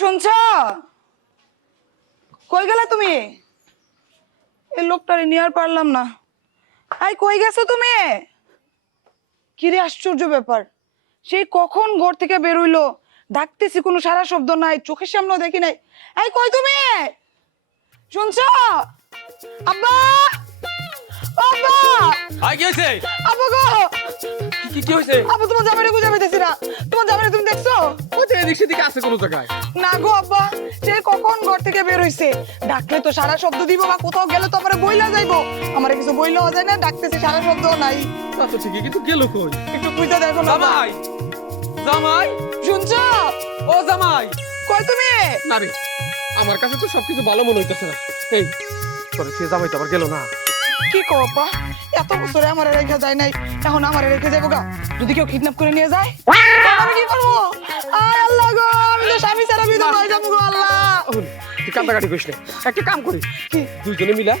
শুনছ? কই গেলা তুমি? এই লোকটারে নিয়ে আর পারলাম না। আই কই গেছো তুমি? কিরে আশ্চর্য ব্যাপার, সেই কখন ঘর থেকে বের হইলো, ডাকতেছি কোনো সারা শব্দ নাই, চোখের সামনেও দেখি নাই। এই কই তুমি? শুনছ? আব্বা, আব্বা, আই কি হইছে? আব্বা গো, কি হইছে? আব্বা তোমার জামাইরে খুঁজে পাইতেছি না। তোমার জামাইরে তুমি দেখছো? ওই যে এদিক সেদিকে আছে কোন জায়গায়। না গো আব্বা, সে কখন ঘর থেকে বের হইছে, ডাকলে তো সারা শব্দ দিব, বা কোথাও গেলে তো আমারে বইলা যাইবো। আমারে কিছু বইলাও যায় না, ডাকতেছি সারা শব্দ নাই। তা তো ঠিকই, কিন্তু গেল কই? একটু খুঁজে দেখো না। জামাই, জামাই, শুনছো? ও জামাই। কই তুমি? না রে, আমার কাছে তো সবকিছু ভালো মনে হইতেছে না। এই তোর সে জামাই তো আবার গেল না। কি কও আব্বা, এত বছরে আমার রেখে যায় নাই, এখন আমার রেখে যাবো গা? যদি কেউ কিডন্যাপ করে নিয়ে যায় তখন আমি কি করবো? আয় আল্লাহ গো, আমি তো স্বামী ছাড়া বিধবা হয়ে যাবো গো আল্লাহ। ওহন, তুই কান্দাকাটি করিস না, একটা কাম করি, কি? দুইজনে মিলা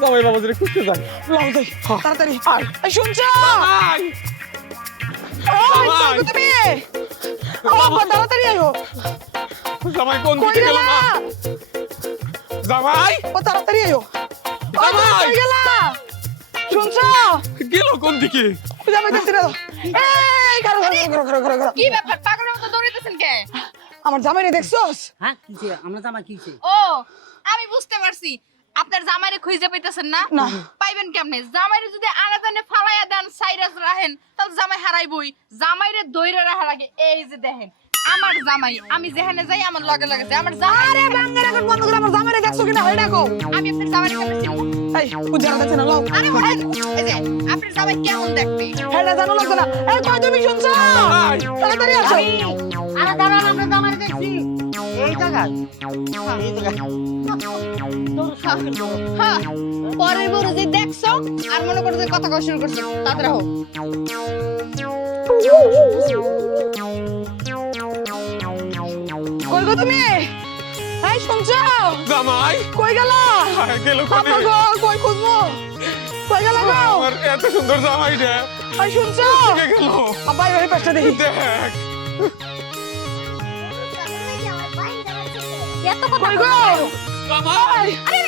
জামাই বাবাজিরে খুঁজতে যাই। লাও যাই, তাড়াতাড়ি আয়। এই শুনছো? আয় ওই জামাই। কই গো তুমি? ও আব্বা তাড়াতাড়ি আইও। জামাই কোন কই দিকে গেল গেলা? না? জামাই, ও তাড়াতাড়ি আইও। ও তুমি জামাই। কই গেলা? শুনছো? গেল কোন দিকে? খুঁজে পাইতেছি না। এই ঘরে ঘরে কি ব্যাপার পাগলের মতো দৌড়াইতেছেন কে? আমার জামাইরে দেখছস? হ্যাঁ কিছে আমরা জামা কিছে ও আমি বুঝতে পারছি, আপনার জামাইরে খুঁজে পাইতেছেন না? না। পাইবেন কেমনে? জামাইরে যদি আনাদানে ফালাইয়া দেন, সাইরাস রাখেন, তাহলে জামাই হারাইবই। জামাইরে দইরা রাখা লাগে। এই যে দেখেন আমার জামাই, আমি যেখানে যাই আমার লগে লগে যায় আমার জামাই। আরে বাঙ্গা রাখুন বন্ধ করে, আমার জামাইরে দেখছো কিনা হই দেখো। আমি আপনার জামাইরে কেমন চিনব? এই খুঁজে দেখছ না লাও। আরে ভাই, এই যে আপনার জামাই কেমন দেখতে? হ্যাঁ না জানো লাগতো না। এই কই তুমি শুনছো? জামাই। তাড়াতাড়ি আসো। আরে দাঁড়ান আমরা জামা দেখছি এই জায়গা এই জায়গা হ্যাঁ, পরের বড় যে দেখছো আর মনে করো যে কথা কওয়া শুরু করছো, তাড়াতাড়ি হও। কই গো তুমি? এই শুনছো? জামাই কই গেলা? গেল আপা কোনে? গো, কই খুঁজবো? কই গেলা গো? আমার এত সুন্দর জামাই রে এই শুনছো? কে গেল? আব্বা ওই পাশটা দেখি। দেখ এত কথা কই গো? জামাই। এই,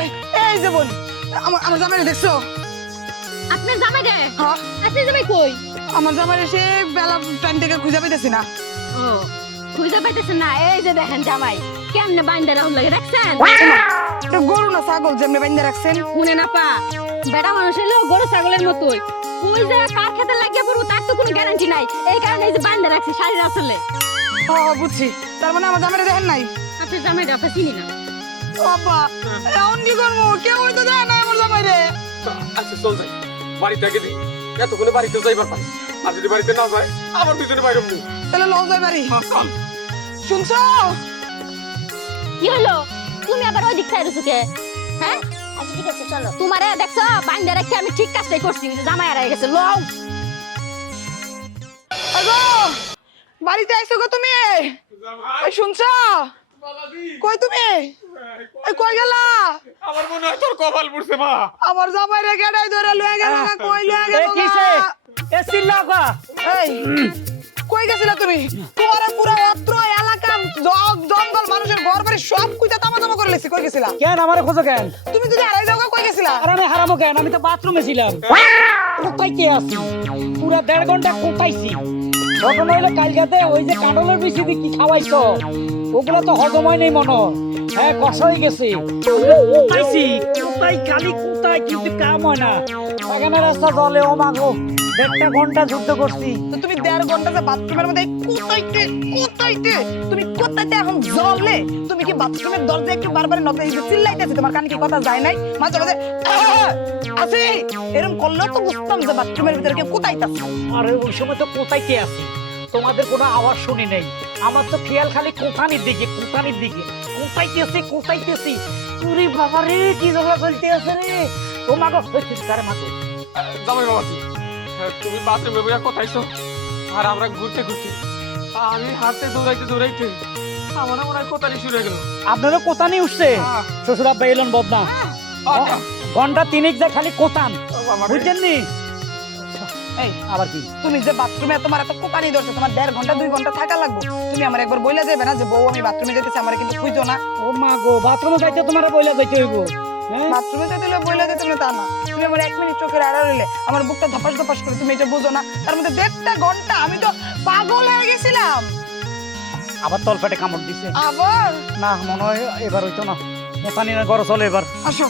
এই, এই যে বোন, আমার জামাইরে দেখছো? আপনার জামাই রে? হ্যাঁ, আপনার জামাই কই? আমার জামাইরে সে বেলা টাইম থেকে খুঁজে পাইতেছি না। ও খুঁজে পাইতেছেন না? এই যে দেখেন জামাই কেমনে বাইন্দা রাহুল লাগে দেখছেন? এটা গরু না ছাগল যেমনি বাইন্দা রাখছেন? শুনে না পা, বেটা মানুষ হইলো গরু ছাগলের মতোই। ওই যে কার খেতে লাগিয়ে পড়বো তার তো কোনো গ্যারান্টি নাই, এই কারণে এই যে বাইন্দা রাখছি শাড়ির আসলে। বুঝছি, তার মানে আমার জামাইরে দেখেন নাই? আপনার জামাই রাখা চিনি না। ও আব্বা, এখন কি করবো? কেউ তো দেয় না আমার জামাইরে। আচ্ছা চল যাই, বাড়িতে আগে দিই, এতক্ষণে বাড়িতে যাইবার পারি। আর যদি বাড়িতে না যায় আবার দুজনে বাইরে হবো। তাহলে লও যাই বাড়ি। চল। শুনছো? কি হলো? তুমি আবার ওই দিক চাই রয়েছো কে? হ্যাঁ আচ্ছা ঠিক আছে চলো। তোমারে দেখছো বাইন্দা রাখছি, আমি ঠিক কাজটাই করছি, জামাই হারাই গেছে। লও আগো, বাড়িতে আইছো গো তুমি? এই শুনছো? কই তুমি? এই কই গেলা? আমার মনে হয় তোর কপাল পড়ছে মা। আমার জামাইরে গেড়াই ধরে লয়ে গেল না, কই লয়ে গেল না? কিছে এ চিল্লা গা এই কই গেছিলা তুমি? তোমার পুরো অত্র এলাকা জঙ্গল মানুষের ঘর বাড়ি সব কুইতা তামা করে লেছি। কই গেছিলা? কেন আমারে খোঁজো কেন? তুমি যদি হারাই যাও গা, কই গেছিলা? আর আমি হারাবো কেন? আমি তো বাথরুমে ছিলাম। কোথাইতে আছি পুরা 1.5 ঘন্টা কোথাইছি। ঘটনা হইলো কালকাতে ওই যে কাঁঠালের বিচি দিয়ে কি খাওয়াইছো ওগুলো তো হজম হয় নাই মনে হয়। হ্যাঁ কষা হয়ে গেছে। কোথাইছি কোথায় খালি কোথায় কিন্তু কাম হয় না। এখানে রাস্তা জলে ও মাগো 1.5 ঘন্টা যুদ্ধ করছি। তো তুমি 1.5 ঘন্টা যে বাথরুমের মধ্যে কোথাইতে তুমি কোথাইতে এখন জলে? তুমি কি বাথরুমের দরজা একটু বারবার নবে চিল্লাইতেছি? তোমার কানে কি কথা যায় নাই? মা চলে যে আছে এরকম করলেও তো বুঝতাম যে বাথরুমের ভিতরে কেউ কোথাইতাছে। আর ওই সময় তো কোথাইতে আছি, তোমাদের কোনো আওয়াজ শুনি নাই। আমার তো খেয়াল খালি কোথানির দিকে কোথাইতেছি। তুই বাবা রে কি ঝগড়া চলতে আছে রে। ও মাগো কারে মাগো জামাই বাবাজি, তুমি বাথরুমে বইয়া কোথাইছো আর আমরা ঘুরতে আমি হাঁটতে দৌড়াইতে আমার মনে হয় কোথায় শুরু হয়ে গেল। আপনারও কোথানি উঠছে? শ্বশুর আব্বা এলেন বদনা ঘন্টা 3 যা খালি কোথান, বুঝছেন নি? এই আবার কি তুমি যে বাথরুমে তোমার এত কোপানি ধরছে, তোমার 1.5 ঘন্টা 2 ঘন্টা থাকা লাগবে, তুমি আমার একবার বইলা যাবে না যে বউ আমি বাথরুমে যেতেছি, আমার কিন্তু খুঁজো না। ও মা গো, বাথরুমে যাইতে তোমার বইলা যাইতে হইব? হ্যাঁ, বাথরুমে যেতে হলে বইলা যেতে না তা না, তুমি আমার 1 মিনিট চোখের আড়াল হইলে আমার বুকটা ধপাস ধপাস করে, তুমি এটা বুঝো না? তার মধ্যে 1.5 ঘন্টা আমি তো পাগল হয়ে গেছিলাম। আবার তলপেটে কামড় দিছে। আবার না মনে হয় এবার হইতো না, মোসানি না ঘরে চলে এবার। আসো।